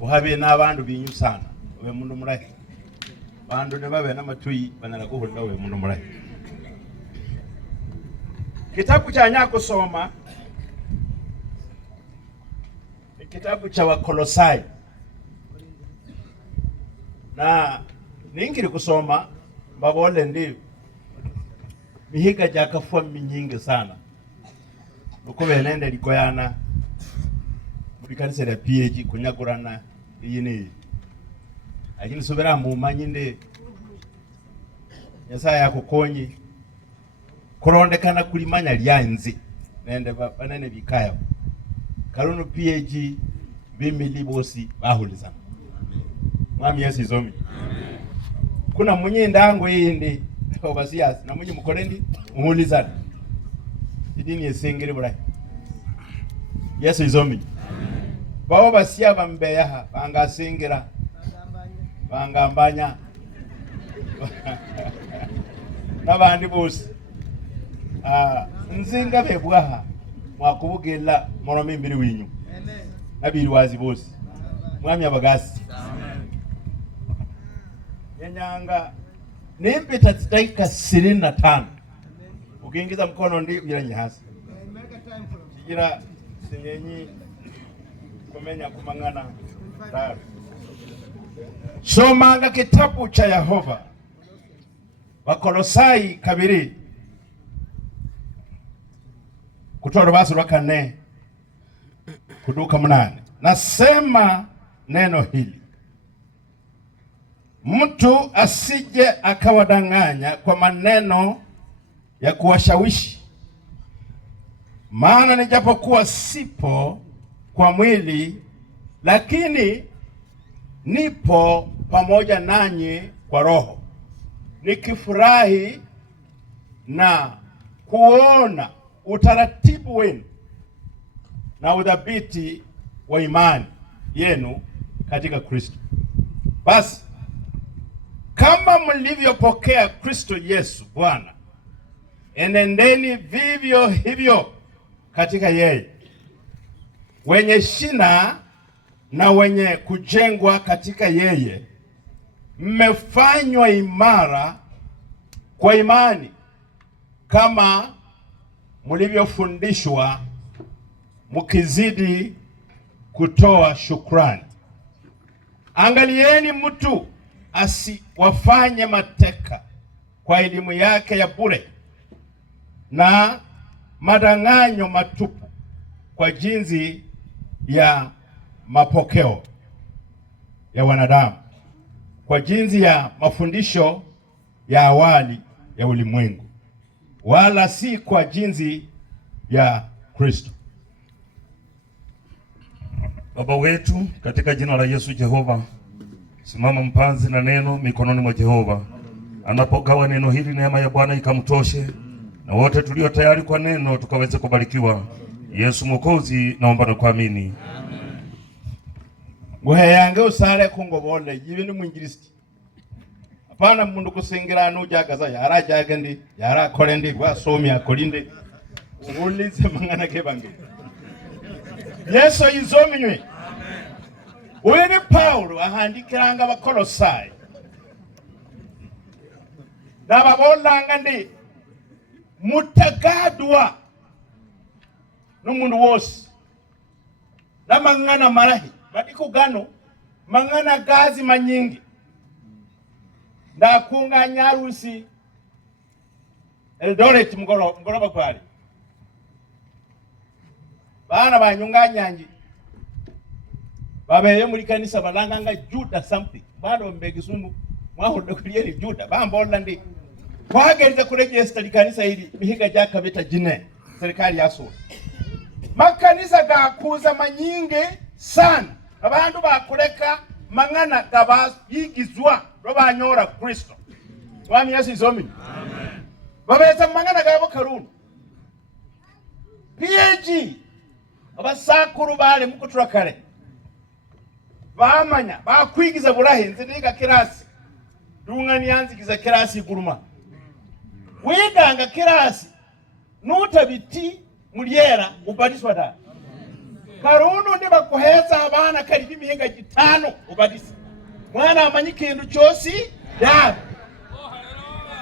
uhabe n'abantu binyu sana we mundu murahi bandu ne babe n'amatui banala kuhunda we mundu murahi. Kitabu cha nyako soma ni kitabu cha Wakolosai, na ningiri kusoma mbabole ndi mihiga jakafua minyingi sana ukube nende likoyana mulikanisa lya PAG kunyagurana yini, lakini sobera mu manyinde Nyasaye yakukonyi kurondekana kulimanya lyanzi nende banene bikayo karuno PAG bimili bosi bahulizana. Mwami Yesu izomi kuna munye ndango yindi obasiyasi na munye mukorendi muhulizana idini yesengere burayi. Yesu izomi bawo basiya bambeyaha bangasengera bangambanya nabandi bose nzinga bebwaha mwakubugela moromi mbiri winyu nabiri wazi bose mwami abagasi yenyanga nimpita dakika 25 ukiingiza mkono ndi ujiranyi hasi kigira sinyenyi kumenya kumangana tayari. Somanga kitabu cha Yehova Wakolosai kabiri kutoa rubasu rwa 4 kuduka 8. Nasema neno hili, mtu asije akawadanganya kwa maneno ya kuwashawishi, maana nijapokuwa sipo kwa mwili, lakini nipo pamoja nanyi kwa roho, nikifurahi na kuona utaratibu wenu na udhabiti wa imani yenu katika Kristo. Basi kama mlivyopokea Kristo Yesu Bwana, enendeni vivyo hivyo katika yeye, wenye shina na wenye kujengwa katika yeye, mmefanywa imara kwa imani kama mlivyofundishwa, mkizidi kutoa shukrani. Angalieni mtu asiwafanye mateka kwa elimu yake ya bure na madanganyo matupu kwa jinsi ya mapokeo ya wanadamu, kwa jinsi ya mafundisho ya awali ya ulimwengu, wala si kwa jinsi ya Kristo. Baba wetu katika jina la Yesu Jehova, simama mpanzi na neno mikononi mwa Jehova. Anapogawa neno hili, neema ya Bwana ikamtoshe, na wote tulio tayari kwa neno tukaweze kubarikiwa. Yesu Mwokozi, naomba na kuamini. Amen. Nguheyange usale kungobole yibini mwinjilisti. Hapana mundu kusengera nujagaza yara jagandi yara kolendi kwa somi akolinde ulize mangana kebange. Yesu izominywe. Amen. Uyu ni Paulo ahandikiranga Abakolosai nababolanga ndi mutagadwa n'umundu wose namangana marahi badiko gano mangana gazi manyingi ndakunga nyarusi Eldoret mugoroba kwali bana banyunga nyanji babeye muri kanisa balanganga Juda something bado mbegisumu mwaho kuliye Juda bambola ndi kwageriza kuregister likanisa hili mihiga jaka beta jine serikali yaso makanisa gakuza manyingi sana abantu bakureka mangana gabigizwa robanyora Kristo. Mwami Yesu izomi. Amen. Babeza mangana gabo karunu PAG abasakuru bale mukutura kare bamanya bakwigiza burahenze ndiga kirasi dungani yanzigiza kirasi guruma wiganga kirasi nutabiti muliera ubatiswa da karunu ndi kuheza abana karibu imihinga 5 ubadise mwana amanyi kintu cyosi dawe